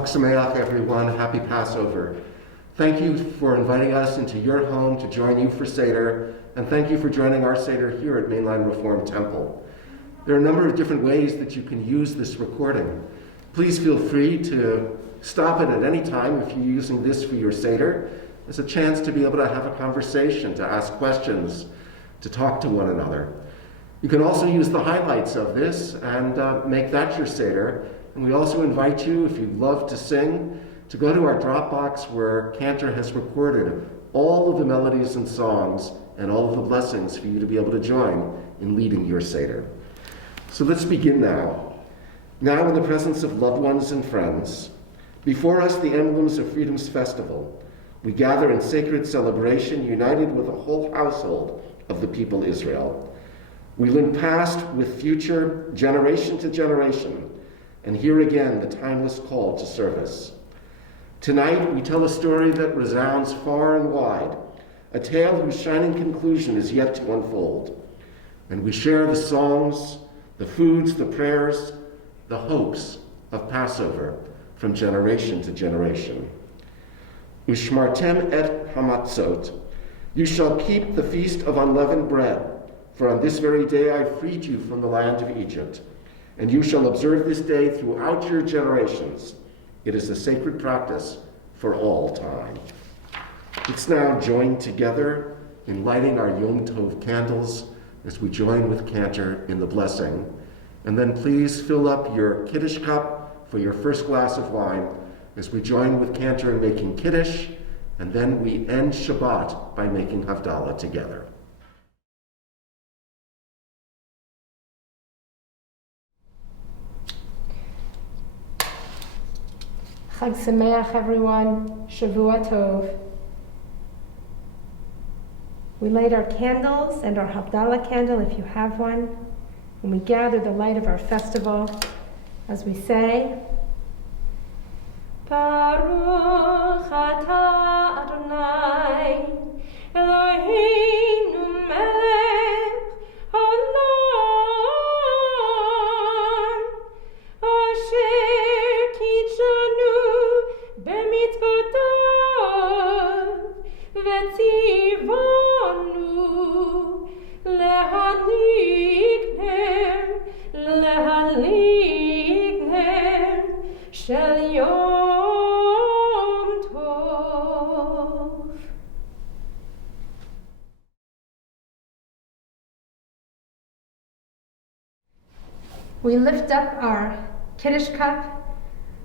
Chag Sameach, everyone. Happy Passover. Thank you for inviting us into your home to join you for Seder, and thank you for joining our Seder here at Mainline Reformed Temple. There are a number of different ways that you can use this recording. Please feel free to stop it at any time if you're using this for your Seder. It's a chance to be able to have a conversation, to ask questions, to talk to one another. You can also use the highlights of this and make that your Seder. And we also invite you, if you love to sing, to go to our Dropbox where Cantor has recorded all of the melodies and songs and all of the blessings for you to be able to join in leading your Seder. So let's begin now. Now in the presence of loved ones and friends, before us the emblems of Freedom's Festival, we gather in sacred celebration united with the whole household of the people Israel. We link past with future, generation to generation, and hear again the timeless call to service. Tonight, we tell a story that resounds far and wide, a tale whose shining conclusion is yet to unfold. And we share the songs, the foods, the prayers, the hopes of Passover from generation to generation. Ushmartem et hamatzot, you shall keep the feast of unleavened bread, for on this very day I freed you from the land of Egypt. And you shall observe this day throughout your generations. It is a sacred practice for all time. Let's now join together in lighting our Yom Tov candles as we join with Cantor in the blessing. And then please fill up your Kiddush cup for your first glass of wine as we join with Cantor in making Kiddush, and then we end Shabbat by making Havdalah together. Chag Sameach, everyone. Shavua Tov. We light our candles and our Havdalah candle, if you have one, and we gather the light of our festival as we say, Baruch atah Adonai Eloheinu Melech haolan asher kitshanu b'mitzvotav v'tzivonu lehaliknem shel Yom Tov. We lift up our Kiddush cup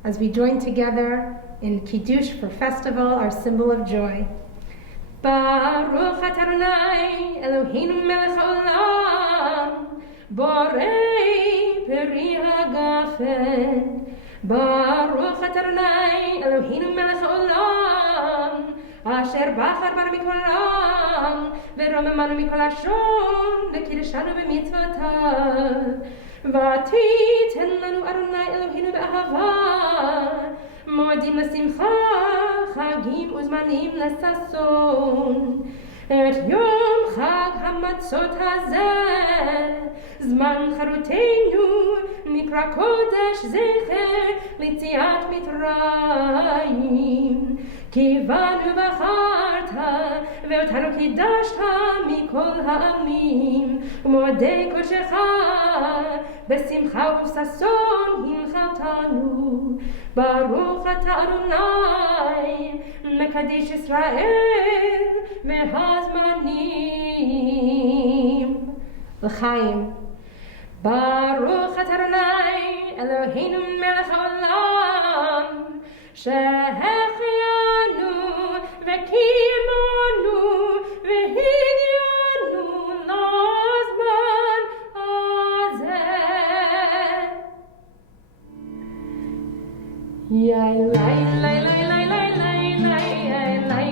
as we join together in Kiddush for festival, our symbol of joy. Baruch atah Adonai Eloheinu Melech haolan borei peri hagafen. Baruch atah Adonai Eloheinu Melech haolam asher bachar banu mikol ha'am ורוממנו מכל לשון וקידשנו במצוותיו ותיתן לנו אדוני אלוהינו באהבה מועדים לשמחה חגים וזמנים לששון את יום חג המצות הזה זמן חרותנו נקרא קודש זכר ליציאת מצרים כי בנו בחרת ואותנו קידשת מכל העמים ומועדי קודשך בשמחה ובששון הנחלתנו ברוך אתה אדוני מקדיש ישראל והזמנים לחיים ברוך אתה אדוני אלוהינו מלך העולם שהחיינו וקיימנו והגיענו לזמן הזה. יאי לי לי לי לי לי לי לי לי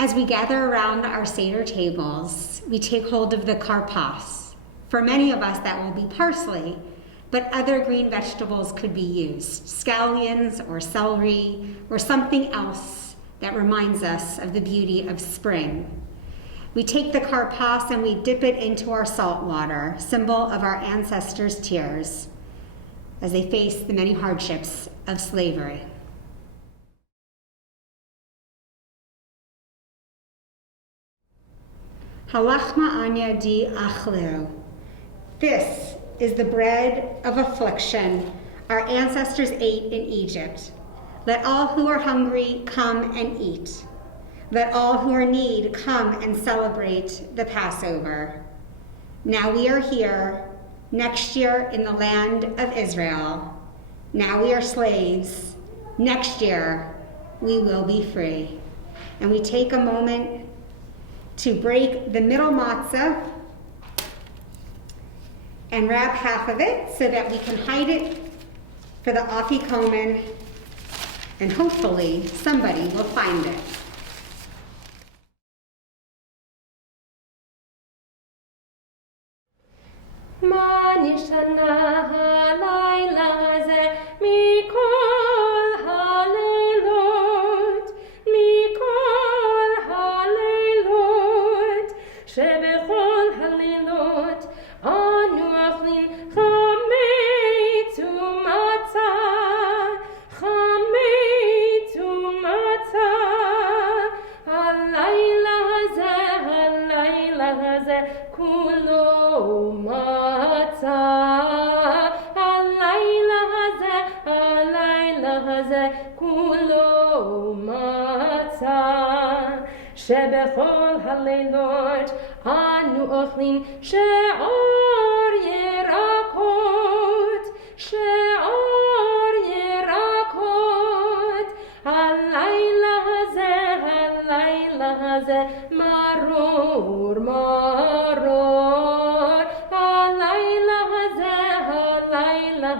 As we gather around our Seder tables, we take hold of the karpas. For many of us, that will be parsley, but other green vegetables could be used, scallions or celery or something else that reminds us of the beauty of spring. We take the karpas and we dip it into our salt water, symbol of our ancestors' tears, as they face the many hardships of slavery. Halachma anya di achlu. This is the bread of affliction our ancestors ate in Egypt. Let all who are hungry come and eat. Let all who are in need come and celebrate the Passover. Now we are here, next year in the land of Israel. Now we are slaves. Next year we will be free. And we take a moment to break the middle matzah and wrap half of it so that we can hide it for the afikomen, and hopefully somebody will find it. מה נשתנה הלילה הזה מכל הלילות, מכל הלילות, שבכל הלילות אנו אוכלים חמץ ומצה, חמץ ומצה. הלילה הזה כולו מצה. הלילה הזה כולו מצה. שבכל הלילות אנו אוכלים שאור ירקות, שאור ירקות. הלילה הזה מרור מרור. הלילה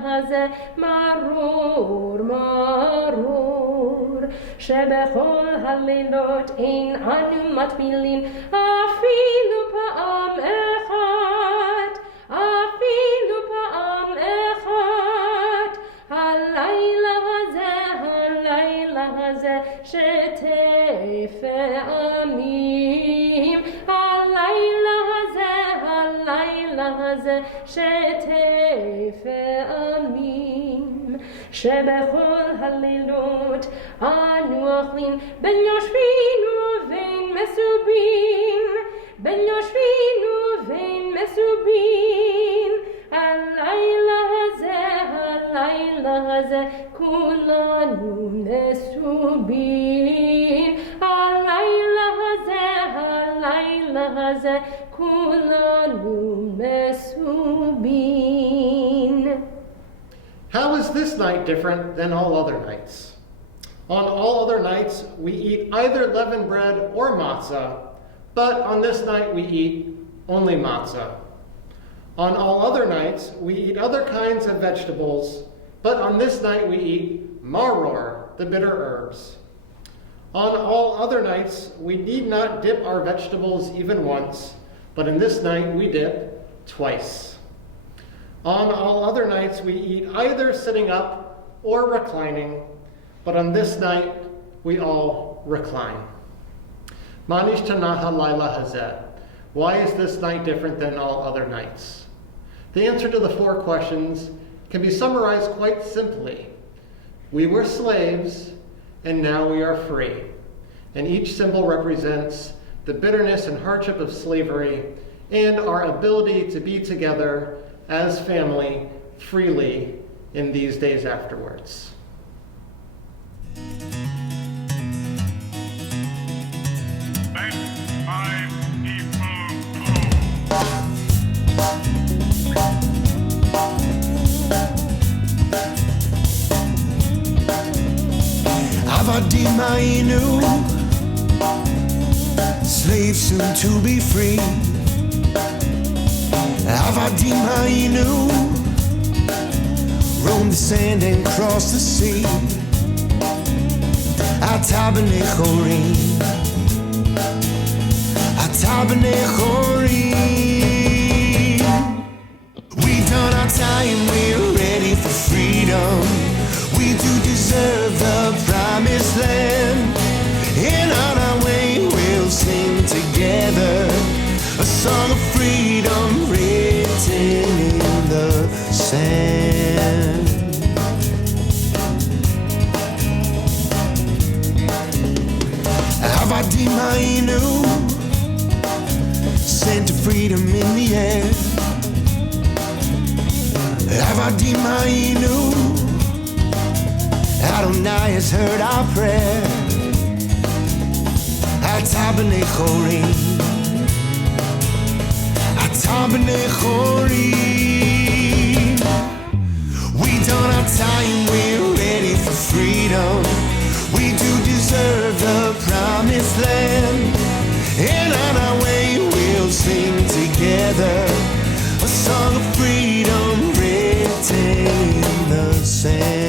הזה מרור מרור. שבכל הלילות אין אנו מטבילים אפילו פעם אחת, אפילו פעם אחת. הלילה הזה שטף פעמים. הלילה הזה שטף פעמים. שבכל הלילות אנו אוכלים בין יושבים ובין מסובים, בין יושבים ובין מסובים. הלילה הזה כולנו מסובים. הלילה הזה כולנו מסובים. How is this night different than all other nights? On all other nights, we eat either leavened bread or matzah, but on this night we eat only matzah. On all other nights, we eat other kinds of vegetables, but on this night we eat maror, the bitter herbs. On all other nights, we need not dip our vegetables even once, but in this night we dip twice. On all other nights, we eat either sitting up or reclining, but on this night, we all recline. Manish tanaha laila hazeh. Why is this night different than all other nights? The answer to the four questions can be summarized quite simply. We were slaves, and now we are free. And each symbol represents the bitterness and hardship of slavery and our ability to be together as family freely in these days afterwards. Let my people go. Avadim Ainu, slaves soon to be free. Avadim Ainu, roam the sand and cross the sea. Atah b'nei chorim, atah b'nei chorim. We've done our time, we're ready for freedom. We do deserve the promised land. And on our way we'll sing together a song of freedom written in the sand. Avadim Hayinu, sent to freedom in the air. Avadim Hayinu, Adonai has heard our prayer. Atah b'nei chorim, atah b'nei chorim. We done our time, we're ready for freedom. We do deserve the promised land. And on our way we'll sing together a song of freedom written in the sand.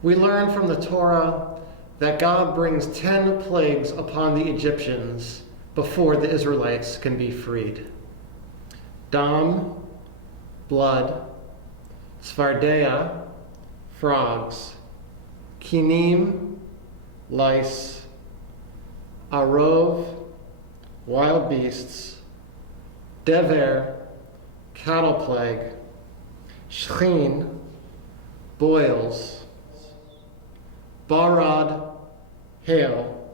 We learn from the Torah that God brings 10 plagues upon the Egyptians before the Israelites can be freed. Dam, blood, Tzvardeya, frogs, Kinim, lice, Arov, wild beasts, Dever, cattle plague, Shchin, boils, Barad, hail,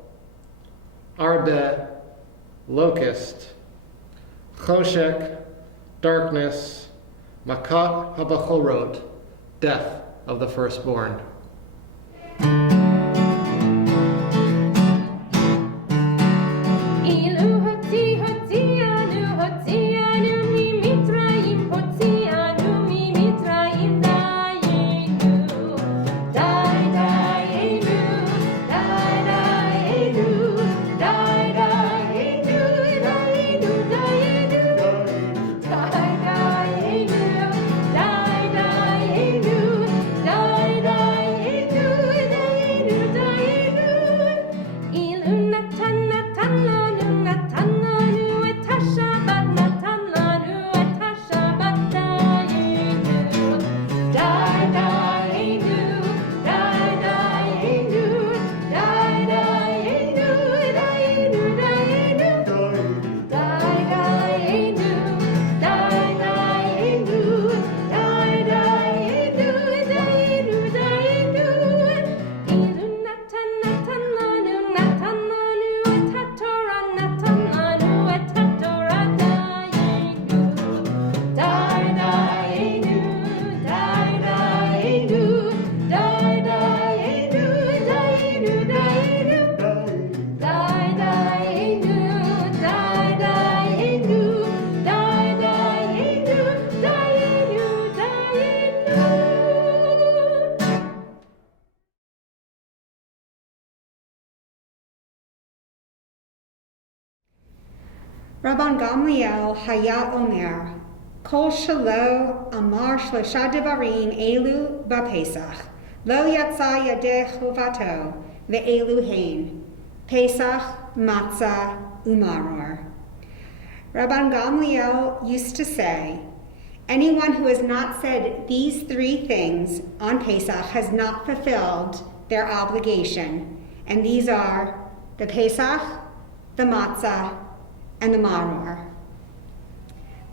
Arbe, locust, Choshek, darkness, Makot habachorot, death of the firstborn. Rabban Gamliel haya omer, kol shelo amar shlosha devarim elu b'Pesach, lo yatsa yadeh chovato ve'elu hein, Pesach, matzah, umaror. Rabban Gamliel used to say, Anyone who has not said these three things on Pesach has not fulfilled their obligation, and these are the Pesach, the matzah, and the maror.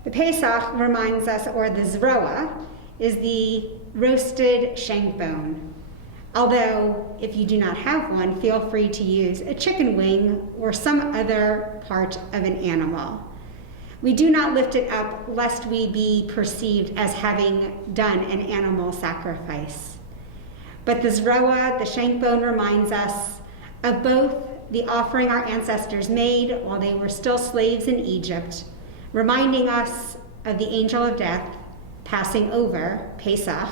The Pesach reminds us, or the zroa, is the roasted shank bone. Although, if you do not have one, feel free to use a chicken wing or some other part of an animal. We do not lift it up lest we be perceived as having done an animal sacrifice. But the zroa, the shank bone, reminds us of both the offering our ancestors made while they were still slaves in Egypt, reminding us of the angel of death passing over, Pesach,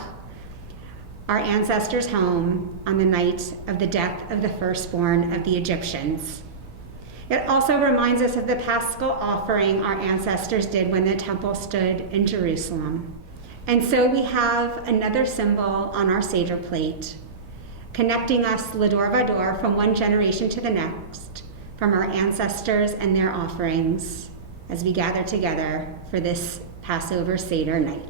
our ancestors' home on the night of the death of the firstborn of the Egyptians. It also reminds us of the paschal offering our ancestors did when the temple stood in Jerusalem. And so we have another symbol on our Seder plate, connecting us Lador Vador from one generation to the next, from our ancestors and their offerings, as we gather together for this Passover Seder night.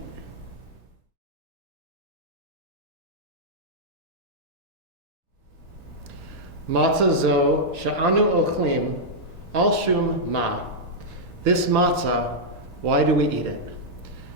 Matzah zo she'anu ochlim al shum ma. This matzah, why do we eat it?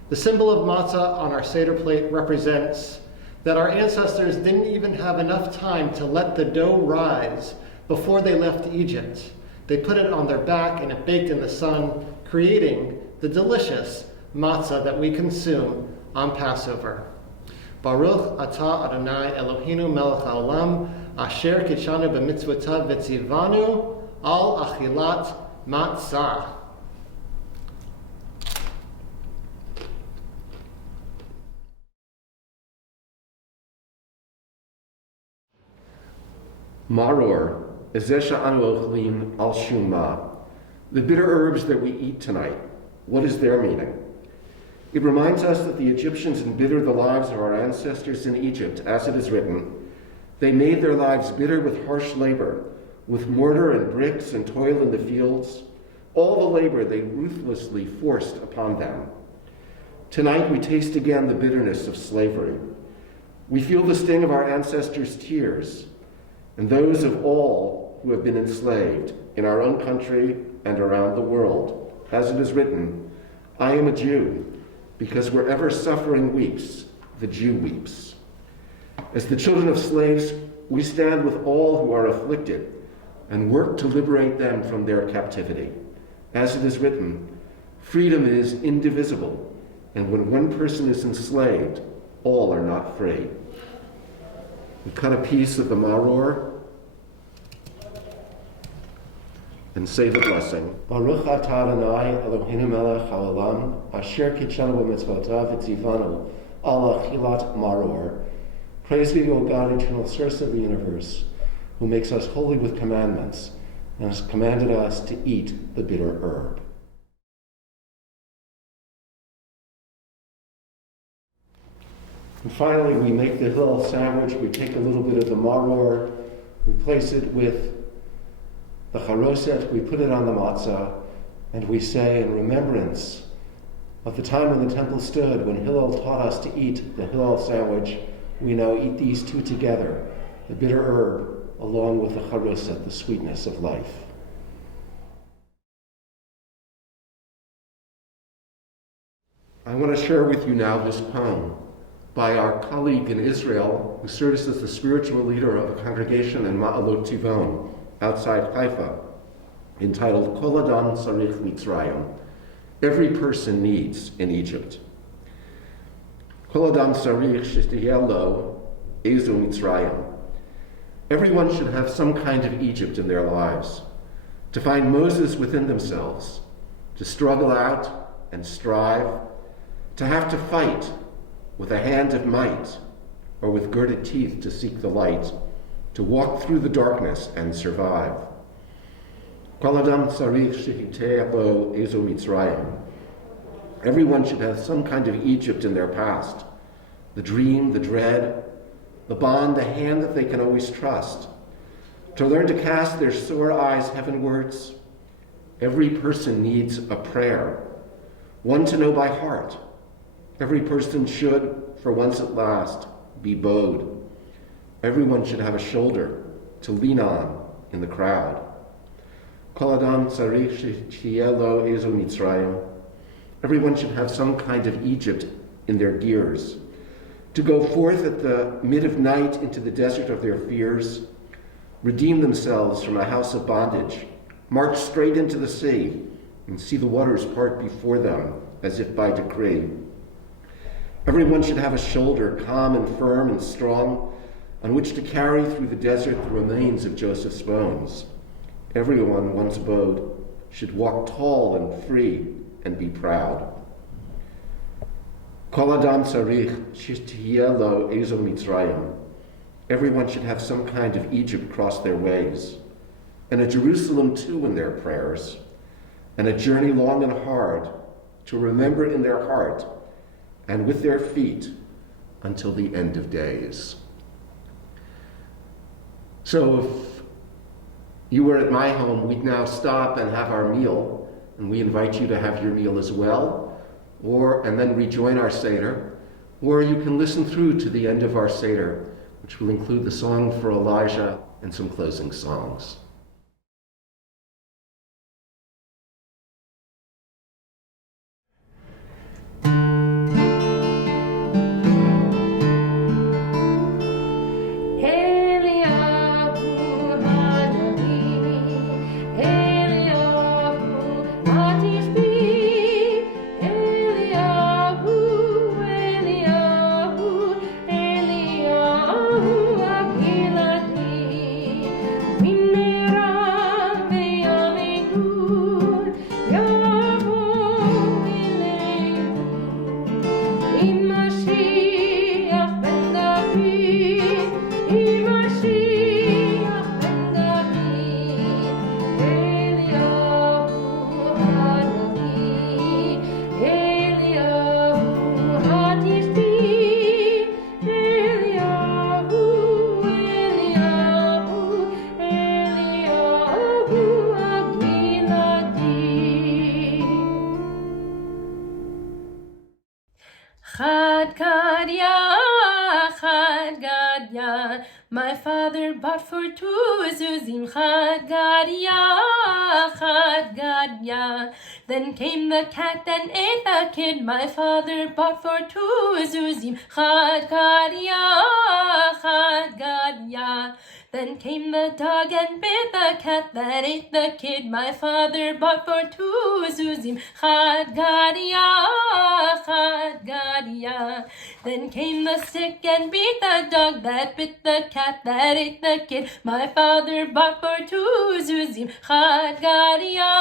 The symbol of matzah on our Seder plate represents that our ancestors didn't even have enough time to let the dough rise before they left Egypt. They put it on their back and it baked in the sun, creating the delicious matzah that we consume on Passover. Baruch atah Adonai Eloheinu Melech haolan asher kitshanu b'mitzvotav v'tzivanu al achilat matzah. Maror, ezesha anu ochlim al shuma. The bitter herbs that we eat tonight, what is their meaning? It reminds us that the Egyptians embittered the lives of our ancestors in Egypt, as it is written. They made their lives bitter with harsh labor, with mortar and bricks and toil in the fields, all the labor they ruthlessly forced upon them. Tonight we taste again the bitterness of slavery. We feel the sting of our ancestors' tears, and those of all who have been enslaved in our own country and around the world. As it is written, I am a Jew, because wherever suffering weeps, the Jew weeps. As the children of slaves, we stand with all who are afflicted and work to liberate them from their captivity. As it is written, freedom is indivisible, and when one person is enslaved, all are not free. We cut a piece of the maror and say the blessing. Baruch atah Adonai Eloheinu Melech haolan asher kitshanu b'mitzvotav v'tzivanu al achilat maror. Praise be to O God, eternal source of the universe, who makes us holy with commandments and has commanded us to eat the bitter herb. And finally, we make the hillel sandwich. We take a little bit of the maror, we place it with the charoset, we put it on the matzah, and we say in remembrance of the time when the temple stood, when Hillel taught us to eat the hillel sandwich, we now eat these two together, the bitter herb along with the charoset, the sweetness of life. I want to share with you now this poem by our colleague in Israel, who serves as the spiritual leader of a congregation in MLRT outside Haifa, entitled Kol Adam Tzarich Mitzrayim. Every person needs in Egypt. Kol Adam Tzarich Shtiyeh Lo Ezu Mitzrayim. Everyone should have some kind of Egypt in their lives, to find Moses within themselves, to struggle out and strive, to have to fight with a hand of might or with girded teeth to seek the light, to walk through the darkness and survive. Kol adam tzarich shehiteh lo ezo Mitzrayim. Everyone should have some kind of Egypt in their past, the dream, the dread, the bond, the hand that they can always trust, to learn to cast their sore eyes heavenwards. Every person needs a prayer, one to know by heart, Every person should, for once at last, be bowed. Everyone should have a shoulder to lean on in the crowd. Kol adam tzarich sheyeh lo ezo Mitzrayim. Everyone should have some kind of Egypt in their gears. To go forth at the mid of night into the desert of their fears, redeem themselves from a house of bondage, march straight into the sea, and see the waters part before them as if by decree. Everyone should have a shoulder calm and firm and strong on which to carry through the desert the remains of Joseph's bones. Everyone once bowed should walk tall and free and be proud. Kol adam tzarich sheyeh lo ezo Mitzrayim. Everyone should have some kind of Egypt cross their ways, and a Jerusalem too in their prayers, and a journey long and hard to remember in their heart and with their feet until the end of days. So if you were at my home, we'd now stop and have our meal, and we invite you to have your meal as well, and then rejoin our Seder, or you can listen through to the end of our Seder, which will include the song for Elijah and some closing songs. My father bought for 2 zuzim, chad gadya, chad gadya. Then came the cat and ate the kid. My father bought for 2 zuzim, chad gadya, chad gadya. Then came the dog and bit the cat that ate the kid. My father bought for 2 zuzim, chad gadya, chad gadya. Then came the stick and beat the dog that bit the cat that ate the kid. My father bought for 2 zuzim, chad gadya,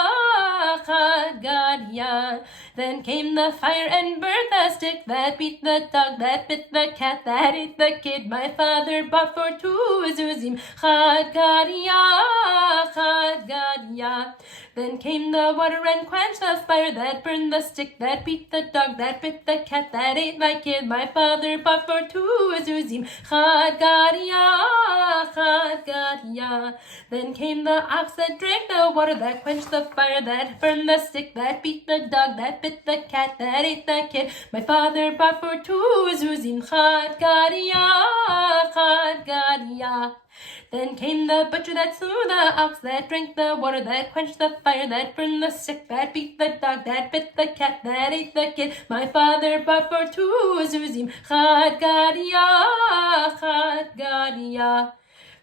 chad gadya. Then came the fire and burned the stick that beat the dog that bit the cat that ate the kid. My father bought for 2 zuzim, chad gadya, chad gadya. Then came the water and quenched the fire that burned the stick that beat the dog that bit the cat that ate my kid. My father bought for 2 zuzim, chad gadya, chad gadya. Then came the ox that drank the water that quenched the fire that burned the stick that beat the dog that bit the cat that ate the kid. My father bought for 2 zuzim, chad gadya, chad gadya. Then came the butcher that slew the ox that drank the water that quenched the fire that burned the stick that beat the dog that bit the cat that ate the kid. My father bought for 2 zuzim, chad gadya, chad gadya.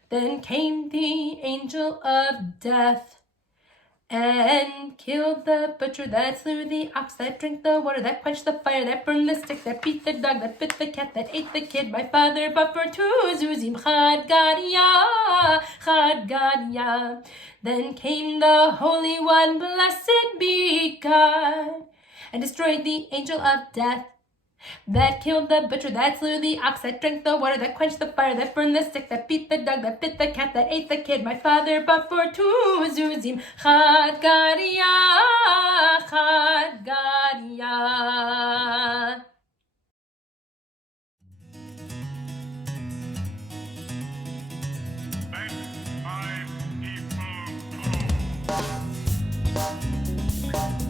Then came the angel of death and killed the butcher that slew the ox that drank the water that quenched the fire that burned the stick that beat the dog that bit the cat that ate the kid. My father bought for 2 zuzim, chad gadya, chad gadya. Then came the Holy One, blessed be God, and destroyed the angel of death that killed the butcher that slew the ox that drank the water that quenched the fire that burned the stick that beat the dog that bit the cat that ate the kid. My father bought for 2 zuzim, chad gadya, chad gadya. Then my people go.